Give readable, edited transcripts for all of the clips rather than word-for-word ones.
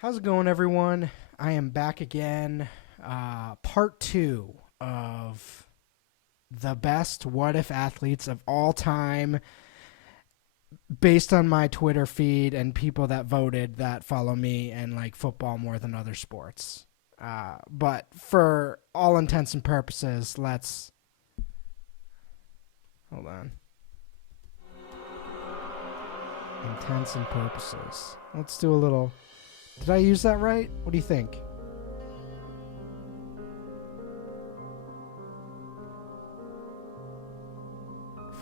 How's it going, everyone? I am back again. Part two of the best what if athletes of all time, based on my Twitter feed and people that voted that follow me and like football more than other sports. But for all intents and purposes, let's hold on. Intents and purposes. Let's do a little. Did I use that right? What do you think?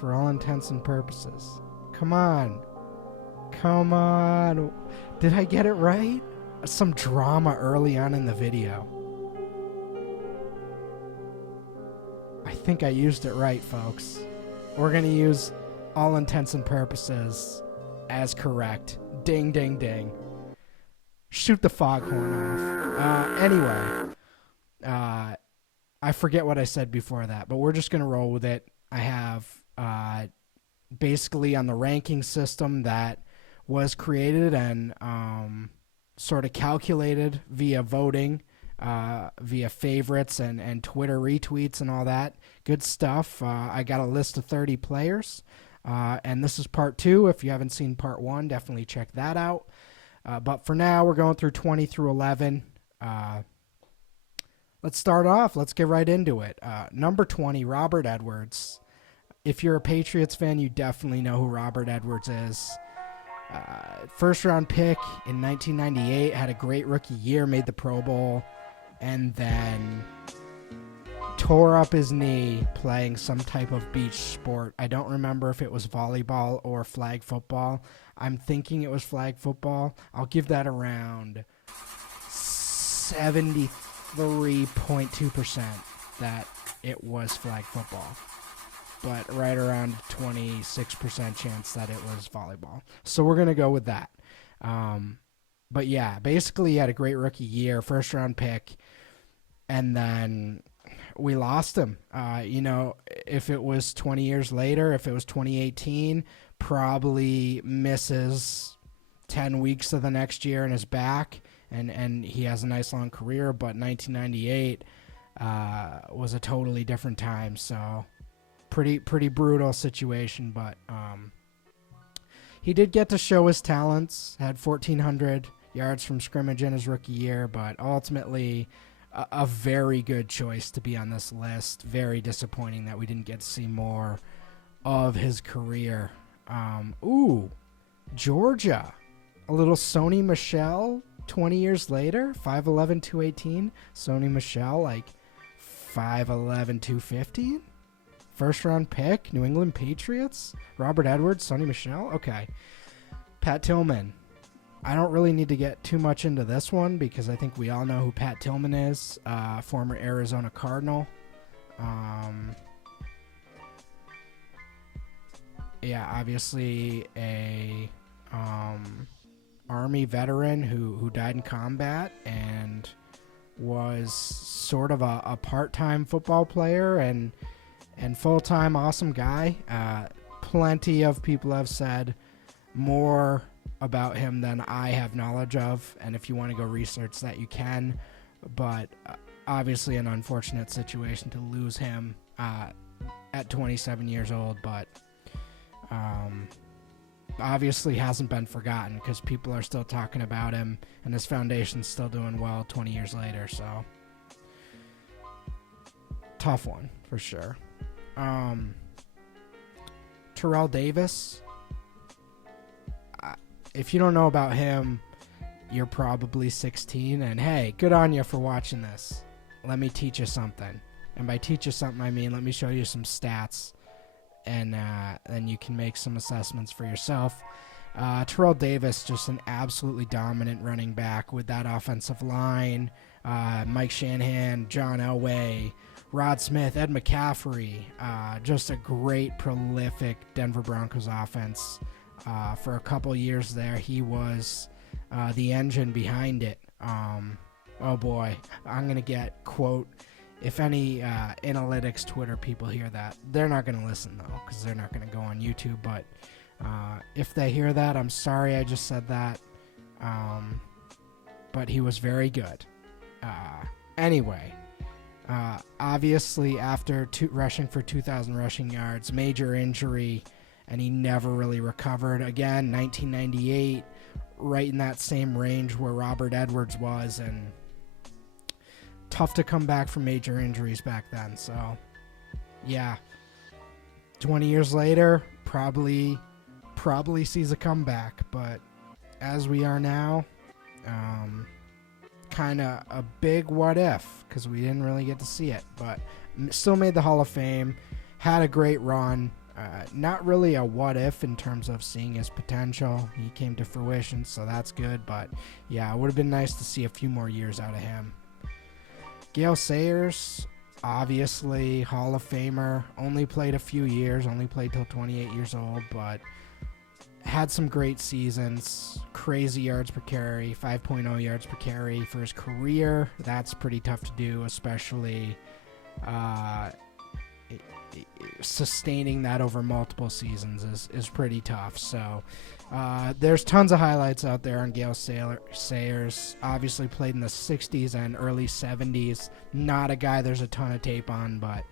For all intents and purposes. Come on. Come on. Did I get it right? Some drama early on in the video. I think I used it right, folks. We're going to use all intents and purposes as correct. Ding, ding, ding. Shoot the foghorn off. Anyway, I forget what I said before that, but we're just going to roll with it. I have basically on the ranking system that was created and sort of calculated via voting, via favorites and Twitter retweets and all that good stuff. I got a list of 30 players, and this is part two. If you haven't seen part one, definitely check that out. But for now, we're going through 20 through 11. Let's start off. Let's get right into it. Number 20, Robert Edwards. If you're a Patriots fan, you definitely know who Robert Edwards is. First round pick in 1998, had a great rookie year, made the Pro Bowl, and then tore up his knee playing some type of beach sport. I don't remember if it was volleyball or flag football. I'm thinking it was flag football. I'll give that around 73.2% that it was flag football, but right around 26% chance that it was volleyball. So we're going to go with that. But yeah, basically he had a great rookie year, first round pick, and then we lost him. If it was 20 years later, if it was 2018, probably misses 10 weeks of the next year and is back, and he has a nice long career. But 1998 was a totally different time, so pretty brutal situation. But he did get to show his talents, had 1,400 yards from scrimmage in his rookie year, but ultimately a very good choice to be on this list. Very disappointing that we didn't get to see more of his career. Georgia. A little Sony Michel 20 years later, 5'11", 218. Sony Michel, like 5'11", 215. First round pick, New England Patriots. Robert Edwards, Sony Michel. Okay. Pat Tillman. I don't really need to get too much into this one because I think we all know who Pat Tillman is, former Arizona Cardinal. Obviously a Army veteran who died in combat and was sort of a part-time football player and full-time awesome guy. Plenty of people have said more about him than I have knowledge of, and if you want to go research that, you can. But obviously an unfortunate situation to lose him at 27 years old, but obviously hasn't been forgotten because people are still talking about him, and his foundation's still doing well 20 years later, so tough one for sure. Terrell Davis. If you don't know about him, you're probably 16, and hey, good on you for watching this. Let me teach you something. And by teach you something, I mean let me show you some stats, and then you can make some assessments for yourself. Terrell Davis, just an absolutely dominant running back with that offensive line. Mike Shanahan, John Elway, Rod Smith, Ed McCaffrey. Just a great, prolific Denver Broncos offense. For a couple years there, he was the engine behind it. Oh boy, I'm going to get, quote, if any analytics Twitter people hear that, they're not going to listen though, because they're not going to go on YouTube, but if they hear that, I'm sorry I just said that. but he was very good. Anyway, obviously after rushing for 2,000 rushing yards, major injury, and he never really recovered. Again, 1998, right in that same range where Robert Edwards was, and tough to come back from major injuries back then. So, yeah, 20 years later, probably sees a comeback, but as we are now, kind of a big what if, because we didn't really get to see it, but still made the Hall of Fame, had a great run. Not really a what if in terms of seeing his potential. He came to fruition, so that's good, but yeah, it would have been nice to see a few more years out of him. Gale Sayers, obviously Hall of Famer, only played a few years, only played till 28 years old, but had some great seasons, crazy yards per carry, 5.0 yards per carry for his career. That's pretty tough to do, especially sustaining that over multiple seasons is pretty tough. So there's tons of highlights out there on Gale Sayers. Obviously played in the 60s and early 70s. Not a guy there's a ton of tape on, but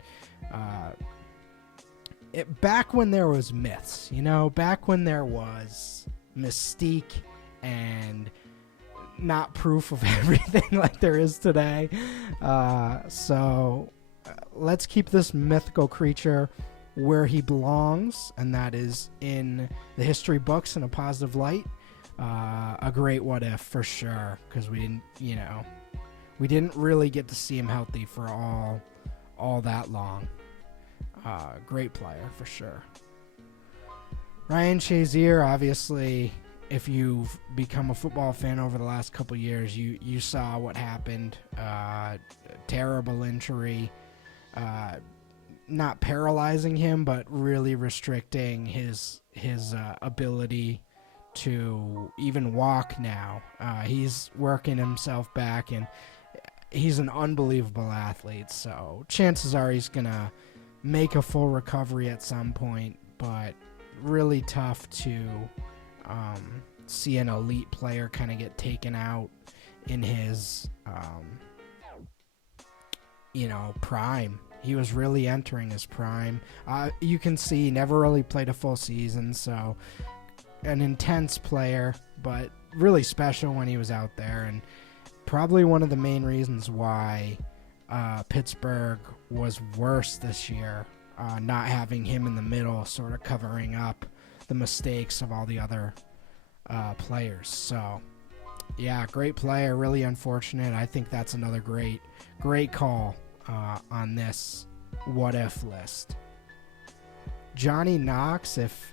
back when there was myths, back when there was mystique and not proof of everything like there is today. So let's keep this mythical creature where he belongs, and that is in the history books in a positive light. A great what if for sure, because we didn't really get to see him healthy for all that long. Great player for sure. Ryan Shazier, obviously, if you've become a football fan over the last couple years, you saw what happened. Terrible injury. Not paralyzing him, but really restricting his ability to even walk now. He's working himself back, and he's an unbelievable athlete, so chances are he's going to make a full recovery at some point, but really tough to see an elite player kind of get taken out in his prime. He was really entering his prime. You can see he never really played a full season, so an intense player, but really special when he was out there, and probably one of the main reasons why Pittsburgh was worse this year, not having him in the middle, sort of covering up the mistakes of all the other players. So, yeah, great player, really unfortunate. I think that's another great call on this what-if list. Johnny Knox, if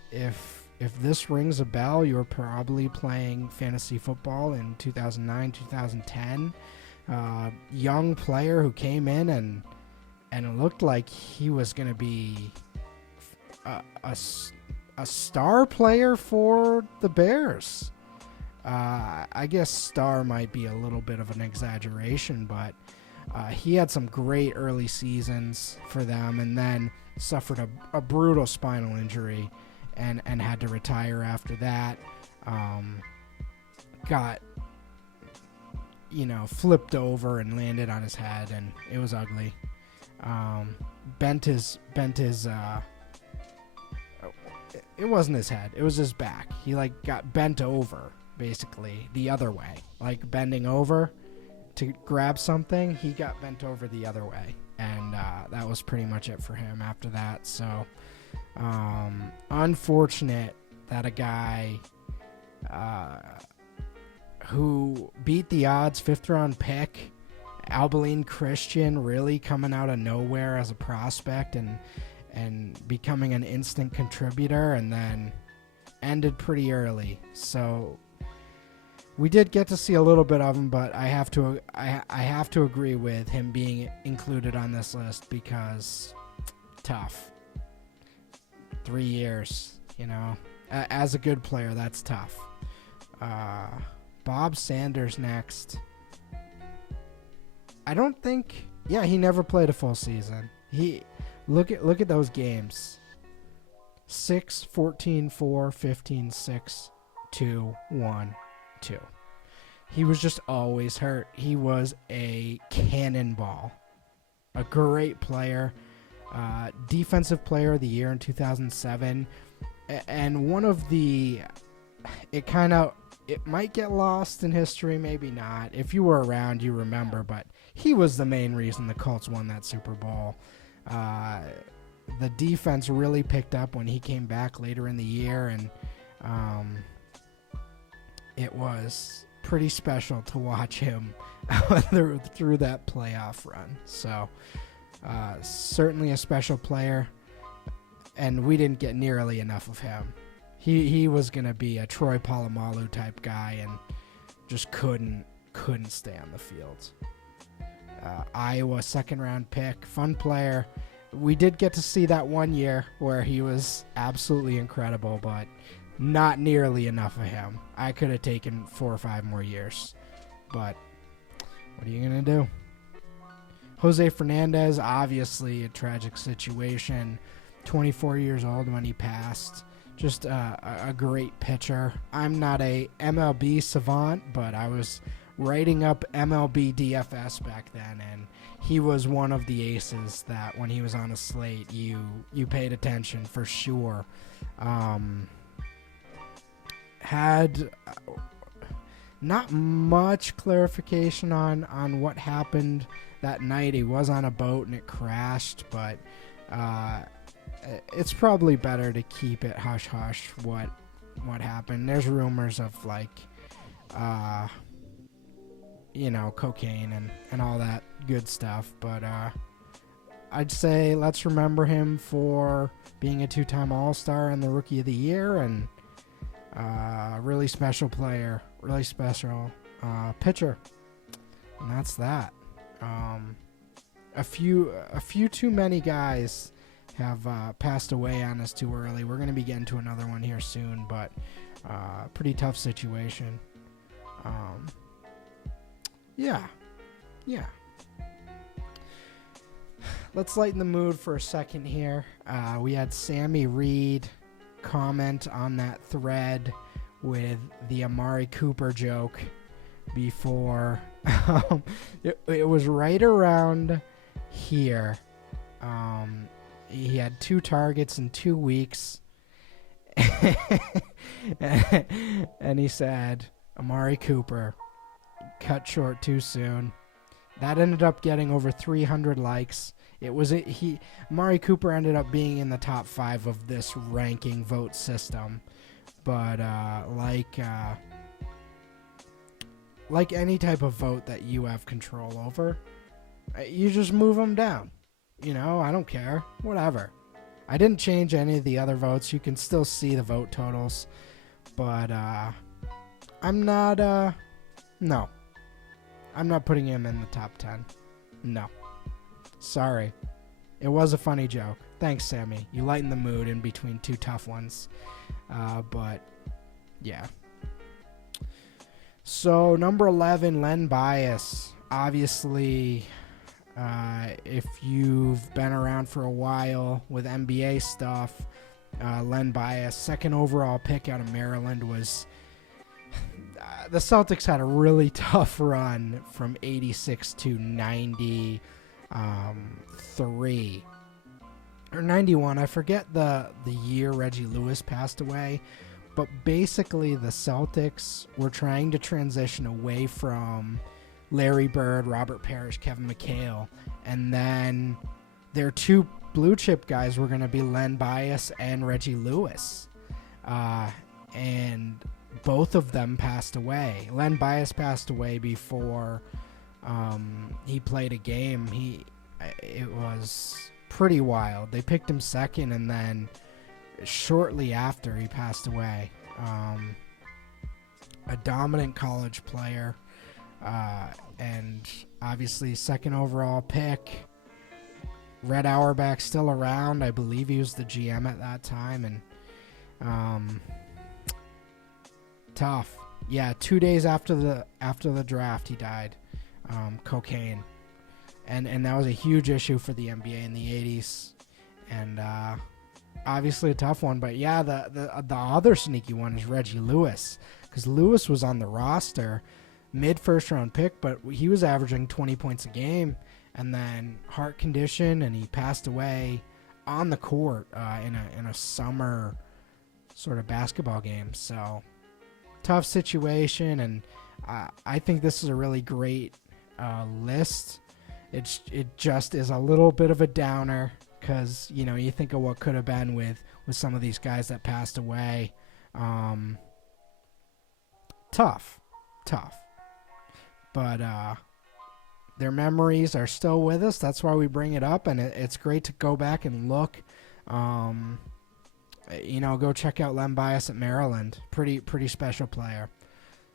this rings a bell, you were probably playing fantasy football in 2009, 2010. Young player who came in and it looked like he was going to be a star player for the Bears. I guess star might be a little bit of an exaggeration, but he had some great early seasons for them, and then suffered a brutal spinal injury and had to retire after that. Got flipped over and landed on his head, and it was ugly. Bent his it wasn't his head, it was his back. He got bent over, basically the other way, like bending over to grab something. He got bent over the other way, and that was pretty much it for him after that. So unfortunate that a guy who beat the odds, 5th round pick, Abilene Christian, really coming out of nowhere as a prospect and becoming an instant contributor, and then ended pretty early. So we did get to see a little bit of him, but I have to agree with him being included on this list, because tough. 3 years, as a good player, that's tough. Bob Sanders next. I don't think, he never played a full season. Look at those games. 6, 14, 4, 15, 6, 2, 1, 2. he was just always hurt. He was a cannonball, a great player, defensive player of the year in 2007, and one of the, it might get lost in history, maybe not. If you were around, you remember, but he was the main reason the Colts won that Super Bowl. The defense really picked up when he came back later in the year, and it was pretty special to watch him through that playoff run. So certainly a special player, and we didn't get nearly enough of him. He was going to be a Troy Polamalu type guy and just couldn't stay on the field. Iowa second-round pick, fun player. We did get to see that one year where he was absolutely incredible, but not nearly enough of him. I could have taken 4 or 5 more years, but what are you going to do? Jose Fernandez, obviously a tragic situation. 24 years old when he passed. Just a great pitcher. I'm not a MLB savant, but I was writing up MLB DFS back then, and he was one of the aces that when he was on a slate, you paid attention for sure. Had not much clarification on what happened that night. He was on a boat and it crashed, but it's probably better to keep it hush-hush what happened. There's rumors of cocaine and all that good stuff, but I'd say let's remember him for being a 2-time All-Star and the Rookie of the Year, and really special player, really special pitcher, and that's that. A few too many guys have passed away on us too early. We're going to be getting to another one here soon, but pretty tough situation. Yeah. Let's lighten the mood for a second here. We had Sammy Reid comment on that thread with the Amari Cooper joke before. It was right around here. He had 2 targets in 2 weeks. And he said, Amari Cooper, cut short too soon. That ended up getting over 300 likes. Amari Cooper ended up being in the top 5 of this ranking vote system. But like any type of vote that you have control over, you just move them down. I don't care. Whatever. I didn't change any of the other votes. You can still see the vote totals. But I'm not putting him in the top 10. No. Sorry. It was a funny joke. Thanks, Sammy. You lightened the mood in between 2 tough ones. But, yeah. So, number 11, Len Bias. Obviously, if you've been around for a while with NBA stuff, Len Bias, second overall pick out of Maryland, was... the Celtics had a really tough run from 86 to 93 or 91. I forget the year Reggie Lewis passed away, but basically the Celtics were trying to transition away from Larry Bird, Robert Parrish, Kevin McHale, and then their 2 blue chip guys were going to be Len Bias and Reggie Lewis, and both of them passed away. Len Bias passed away before he played a game. It was pretty wild. They picked him second, and then shortly after he passed away. A dominant college player, and obviously second overall pick. Red Auerbach still around. I believe he was the GM at that time, and tough. Yeah, 2 days after the draft, he died. Cocaine, and that was a huge issue for the NBA in the 80s, and obviously a tough one. But yeah, the other sneaky one is Reggie Lewis, because Lewis was on the roster mid first round pick, but he was averaging 20 points a game, and then heart condition, and he passed away on the court in a summer sort of basketball game. So tough situation, and I think this is a really great list. It just is a little bit of a downer because, you know, you think of what could have been with some of these guys that passed away. Tough. But their memories are still with us. That's why we bring it up, and it's great to go back and look. You know, go check out Len Bias at Maryland. Pretty special player.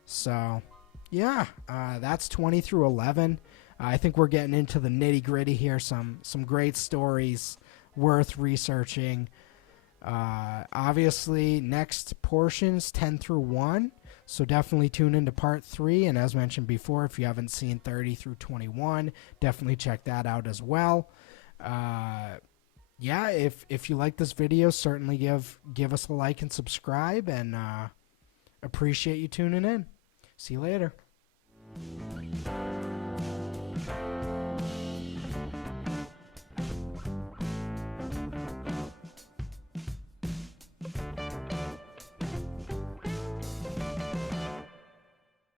So, yeah, that's 20 through 11. I think we're getting into the nitty-gritty here. Some great stories worth researching. Obviously, next portions 10 through 1. So definitely tune into part 3. And as mentioned before, if you haven't seen 30 through 21, definitely check that out as well. Yeah, if you like this video, certainly give us a like and subscribe, and appreciate you tuning in. See you later.